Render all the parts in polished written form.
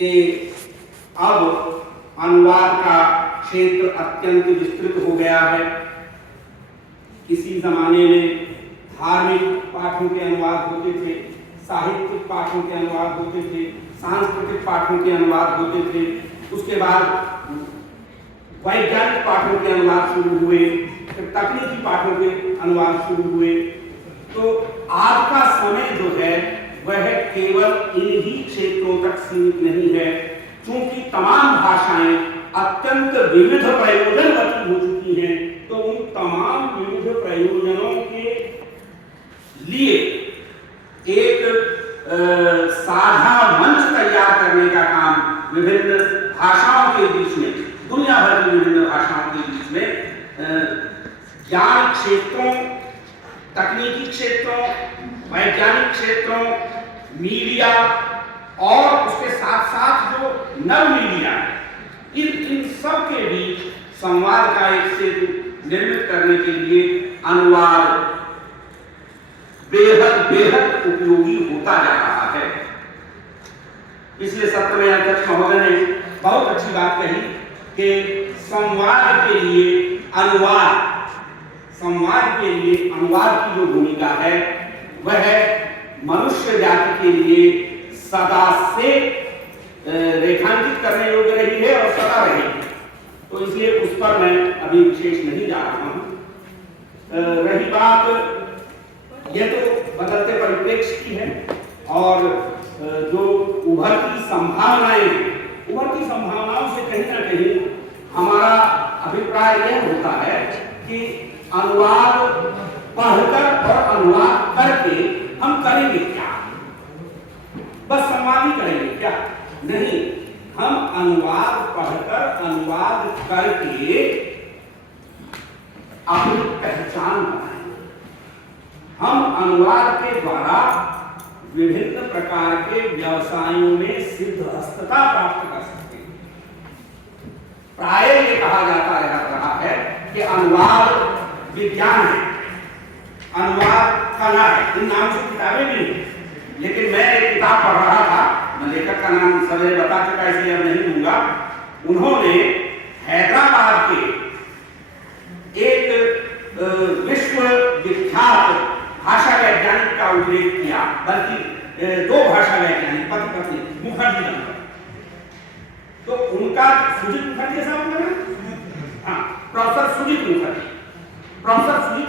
कि अब अनुवाद का क्षेत्र अत्यंत विस्तृत हो गया है। किसी जमाने में धार्मिक पाठों के अनुवाद होते थे, साहित्यिक पाठों के अनुवाद होते थे, सांस्कृतिक पाठों के अनुवाद होते थे, उसके बाद वैज्ञानिक पाठों के अनुवाद शुरू हुए, फिर तकनीकी पाठों के अनुवाद शुरू हुए। तो आज का समय जो है वह केवल इन्हीं क्षेत्रों तक सीमित नहीं है, क्योंकि तमाम भाषाएं अत्यंत विविध प्रयोजनवती हो चुकी हैं। तो उन तमाम विविध प्रयोजनों के लिए एक साझा मंच तैयार करने का काम विभिन्न भाषाओं के बीच में, दुनिया भर की विभिन्न भाषाओं के बीच में ज्ञान क्षेत्रों, तकनीकी क्षेत्रों, वैज्ञानिक क्षेत्रों, मीडिया और उसके साथ साथ जो नव मीडिया है, इन सब के बीच संवाद का एक सेतु निर्मित करने के लिए अनुवाद बेहद बेहद उपयोगी होता जा रहा है। पिछले सत्र में अध्यक्ष महोदय ने बहुत अच्छी बात कही कि संवाद के लिए अनुवाद की जो भूमिका है वह मनुष्य जाति के लिए सदा से रेखांकित करने योग्य रही है और सदा रहेगी। तो इसलिए उस पर मैं अभी विशेष नहीं जा रहा हूं। रही बात यह तो बदलते परिप्रेक्ष्य की है और जो उभरती संभावनाओं से कहीं ना कहीं हमारा अभिप्राय यह होता है कि अनुवाद पढ़कर और अनुवाद करके हम करेंगे क्या? बस संवाद ही करेंगे क्या? नहीं, हम अनुवाद पढ़कर अनुवाद करके अपनी पहचान बनाएंगे। हम अनुवाद के द्वारा विभिन्न प्रकार के व्यवसायों में सिद्धहस्तता प्राप्त कर सकते हैं। प्रायः ये कहा जाता रहा है कि अनुवाद विज्ञान है, अनुवाद कला है। इन नाम से किताबें भी हैं, लेकिन मैं एक किताब पढ़ रहा था, मैं लेखक का नाम सभी बता चुका इसलिए अब नहीं दूंगा। उन्होंने हैदराबाद के एक विश्व विख्यात भाषा वैज्ञानिक का उल्लेख किया, बल्कि दो भाषा वैज्ञानिक पति पत्नी मुखर्जी नाम। तो उनका सुजीत मुखर्जी साहब ना, हाँ, प्रोफेसर सुजीत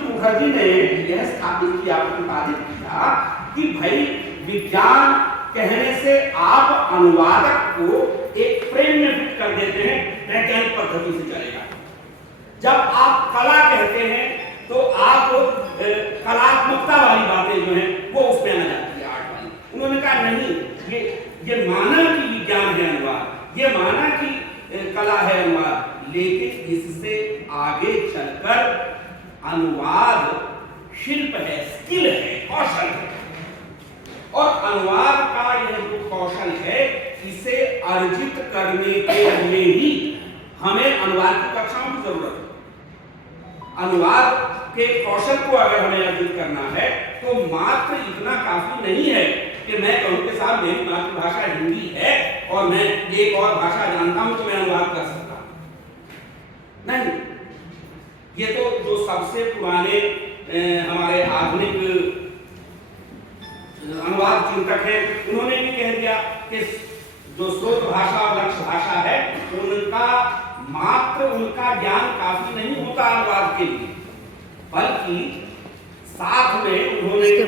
मुखर्जी ने यह स्थापित किया, प्रतिपादित किया कि भाई विज्ञान कहने से आप अनुवादक को एक फ्रेम में फिट कर देते हैं, वैज्ञानिक पद्धति से चलेगा। जब आप कला कहते हैं तो आप कलात्मकता वाली बातें जो हैं वो उसमें आ जाती है, आर्ट वाली। उन्होंने कहा नहीं, ये माना कि विज्ञान है अनुवाद, ये माना कि कला है अनुवाद, लेकिन इससे आगे चलकर अनुवाद शिल्प है, स्किल है, कौशल है। और अनुवाद का यह जो कौशल है, इसे अर्जित करने के लिए ही हमें अनुवाद की कक्षाओं की जरूरत है। अनुवाद के कौशल को अगर हमें अर्जित करना है तो मात्र इतना काफी नहीं है कि मैं कहूं कि साहब मेरी मातृभाषा हिंदी है और मैं एक और भाषा जानता हूं तो मैं अनुवाद कर सकता हूं। नहीं, ये तो जो सबसे पुराने हमारे आधुनिक अनुवाद चिंतक हैं, उन्होंने भी कह दिया कि जो स्रोत भाषा और लक्ष्य भाषा है, उनका ज्ञान काफी नहीं होता अनुवाद के लिए, बल्कि साथ में उन्होंने एक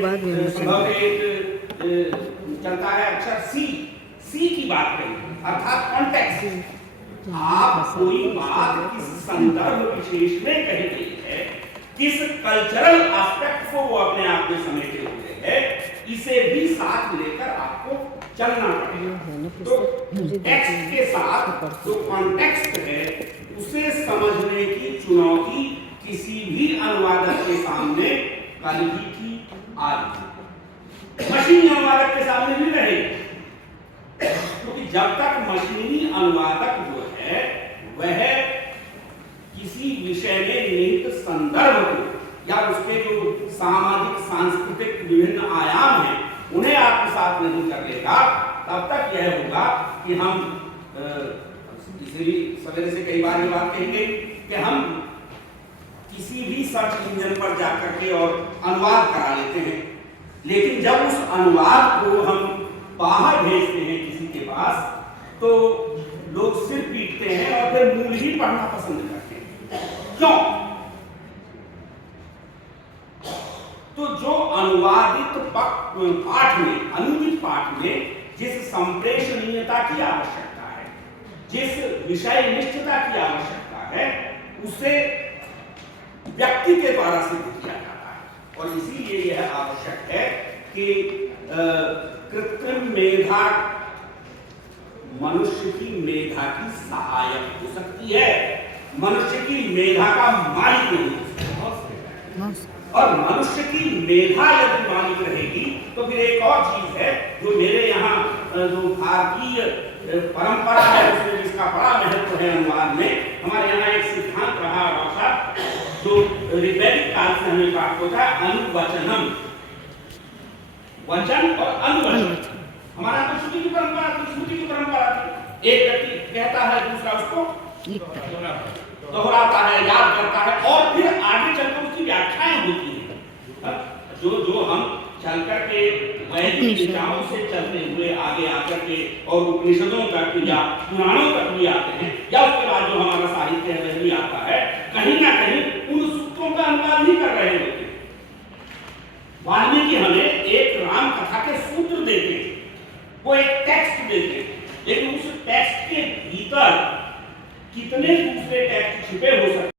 चलता है अक्षर सी की बात कही, अर्थात कॉन्टेक्स्ट। आप कोई बात किस संदर्भ विशेष में कही गई है, किस कल्चरल एस्पेक्ट को वो अपने आप में समेटे हुए है, इसे भी साथ लेकर आपको चलना पड़ेगा। तो टेक्स्ट के साथ जो कॉन्टेक्स्ट है उसे समझने की चुनौती किसी भी अनुवादक के सामने कल ही की आज मशीनी अनुवादक के सामने भी रहेगी, क्योंकि जब तक मशीनी अनुवादक जो है वह किसी विषय में निहित संदर्भ को या उसके जो सामाजिक सांस्कृतिक विभिन्न आयाम हैं उन्हें आत्मसात नहीं कर लेगा, तब तक यह होगा कि हम इसे भी सवेरे से कई बार ये बात कहेंगे कि हम किसी भी सर्च इंजन पर जाकर के और अनुवाद करा लेते हैं, लेकिन जब उस अनुवाद को हम बाहर भेजते हैं किसी के पास तो लोग सिर पीटते हैं और फिर मूल ही पढ़ना पसंद करते हैं। क्यों? तो जो अनुवादित पाठ में, अनुदित पाठ में जिस संप्रेषणीयता की आवश्यकता है, जिस विषय निष्ठता की आवश्यकता है, उसे व्यक्ति के द्वारा सिद्ध किया जाता है। और इसीलिए यह आवश्यक है कि कृत्रिम मेधा मनुष्य की मेधा की सहायक हो सकती है, मनुष्य की मेधा का मालिक नहीं हो सकता। और मनुष्य की मेधा यदि मालिक रहेगी तो फिर एक और चीज है जो मेरे यहाँ जो भारतीय परंपरा है उसमें जिसका बड़ा महत्व है अनुवाद में, हमारे यहाँ एक सिद्धांत रहा भाषा जो ऋग्वैदिक काल से हमें प्राप्त होता है, अनुवचनम, वचन और अनुवचन। हमारा तो श्रुति की परंपरा थी, श्रुति की परंपरा थी। एक व्यक्ति कहता है, दूसरा उसको दोहराता है, याद करता है और फिर आगे चलकर उसकी व्याख्याएं होती हैं। जो हम चल करके वैदिक विचारों से चलते हुए आगे आकर के और उपनिषदों तक या पुराणों तक भी आते हैं, या उसके बाद जो हमारा साहित्य है वह भी आता है, कहीं ना कहीं उन सूत्रों का अनुवाद ही कर रहे होते हैं। वाल्मीकि हमें एक राम कथा के सूत्र देते हैं, वो एक टेक्स्ट देते हैं, लेकिन उस टेक्स्ट के भीतर कितने दूसरे टेक्स्ट छिपे हो सकते